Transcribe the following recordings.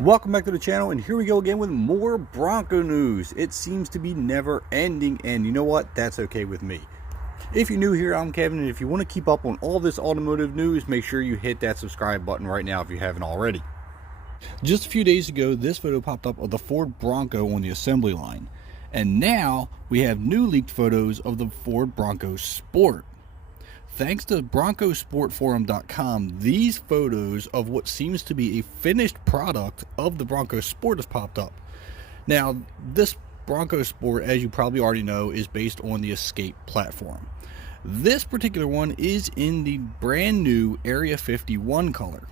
Welcome back to the channel, and here we go again with more Bronco news. It seems to be never ending, and you know what? That's okay with me. If you're new here, I'm Kevin, and if you want to keep up on all this automotive news, make sure you hit that subscribe button right now if you haven't already. Just a few days ago, this photo popped up of the Ford Bronco on the assembly line, and now we have new leaked photos of the Ford Bronco Sport. Thanks to BroncoSportForum.com, these photos of what seems to be a finished product of the Bronco Sport have popped up. Now, this Bronco Sport, as you probably already know, is based on the Escape platform. This particular one is in the brand new Area 51 color.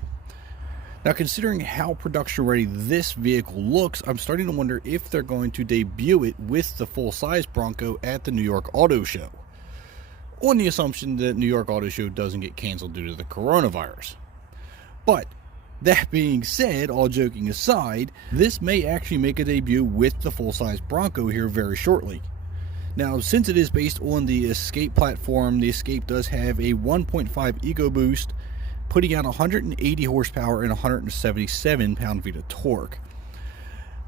Now, considering how production ready this vehicle looks, I'm starting to wonder if they're going to debut it with the full-size Bronco at the New York Auto Show, on the assumption that New York Auto Show doesn't get canceled due to the coronavirus. But that being said, all joking aside, this may actually make a debut with the full-size Bronco here very shortly. Now, since it is based on the Escape platform, the Escape does have a 1.5 ecoboost, putting out 180 horsepower and 177 pound-feet of torque.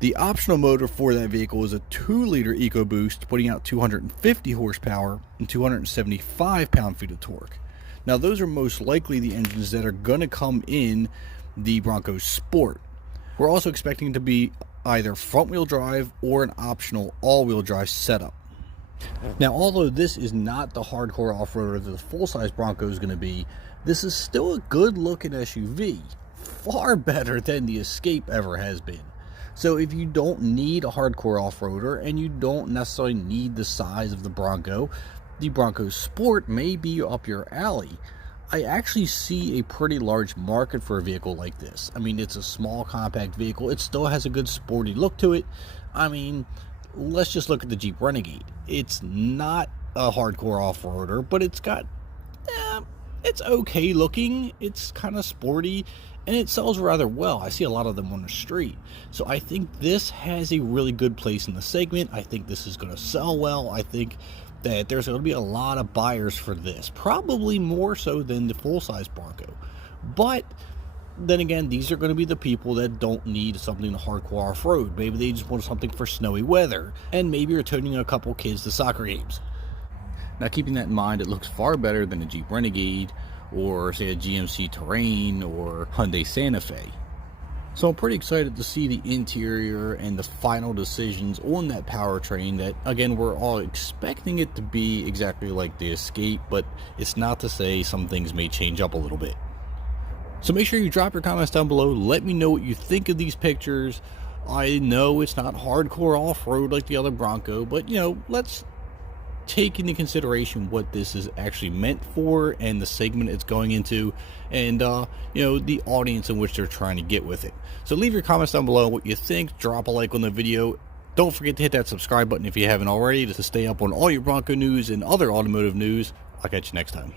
The optional motor for that vehicle is a 2-liter EcoBoost, putting out 250 horsepower and 275 pound-feet of torque. Now, those are most likely the engines that are going to come in the Bronco Sport. We're also expecting it to be either front-wheel drive or an optional all-wheel drive setup. Now, although this is not the hardcore off-roader that the full-size Bronco is going to be, this is still a good-looking SUV, far better than the Escape ever has been. So if you don't need a hardcore off-roader and you don't necessarily need the size of the Bronco Sport may be up your alley. I actually see a pretty large market for a vehicle like this. I mean, it's a small, compact vehicle. It still has a good sporty look to it. I mean, let's just look at the Jeep Renegade. It's not a hardcore off-roader, but it's got, it's okay looking. It's kind of sporty, and it sells rather well. I see a lot of them on the street. So I think this has a really good place in the segment. I think this is going to sell well. I think that there's going to be a lot of buyers for this, probably more so than the full-size Bronco. But then again, these are going to be the people that don't need something to hardcore off-road. Maybe they just want something for snowy weather, and maybe you're toting a couple kids to soccer games. Now, keeping that in mind, it looks far better than a Jeep Renegade, or say a GMC Terrain, or Hyundai Santa Fe. So I'm pretty excited to see the interior and the final decisions on that powertrain that, again, we're all expecting it to be exactly like the Escape, but it's not to say some things may change up a little bit. So make sure you drop your comments down below. Let me know what you think of these pictures. I know it's not hardcore off-road like the other Bronco, but, you know, let's take into consideration what this is actually meant for and the segment it's going into, and you know, the audience in which they're trying to get with it. So leave your comments down below what you think. Drop a like on the video. Don't forget to hit that subscribe button if you haven't already, to stay up on all your Bronco news and other automotive news. I'll catch you next time.